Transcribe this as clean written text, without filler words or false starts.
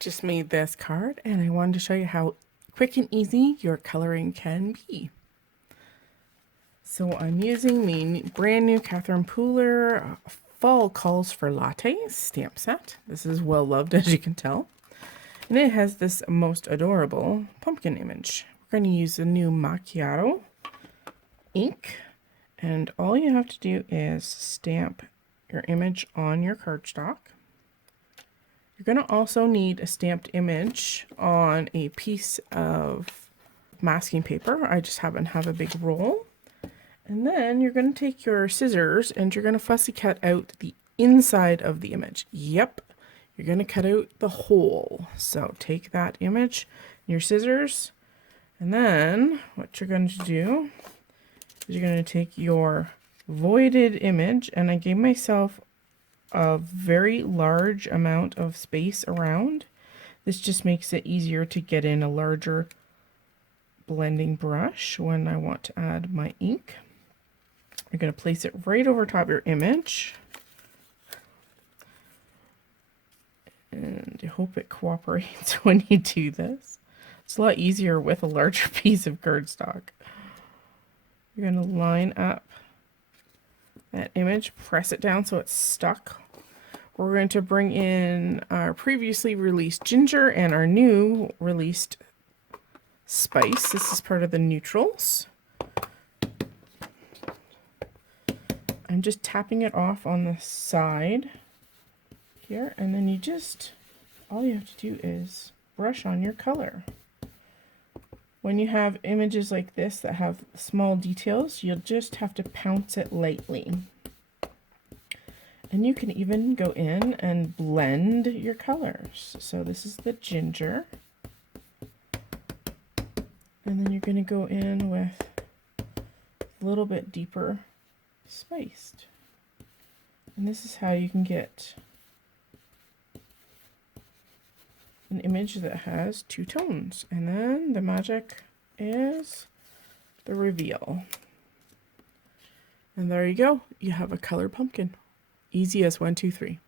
Just made this card and I wanted to show you how quick and easy your coloring can be. So I'm using the brand new Catherine Pooler Fall Calls for Lattes stamp set. This is well loved, as you can tell. And it has this most adorable pumpkin image. We're going to use the new macchiato ink. And all you have to do is stamp your image on your cardstock. You're going to also need a stamped image on a piece of masking paper. I just happen to have a big roll. And then you're going to take your scissors and you're going to fussy cut out the inside of the image. Yep, you're going to cut out the hole. So take that image, your scissors, and then what you're going to do is you're going to take your voided image, and I gave myself a very large amount of space around. This just makes it easier to get in a larger blending brush when I want to add my ink. You're going to place it right over top your image. And I hope it cooperates when you do this. It's a lot easier with a larger piece of cardstock. You're going to line up that image, press it down so it's stuck. We're going to bring in our previously released ginger and our new released spice. This is part of the neutrals. I'm just tapping it off on the side here, and then all you have to do is brush on your color. When you have images like this that have small details, you'll just have to pounce it lightly. And you can even go in and blend your colors. So this is the ginger. And then you're going to go in with a little bit deeper spiced. And this is how you can get an image that has two tones. And then the magic is the reveal. And there you go. You have a colored pumpkin. Easy as 1, 2, 3.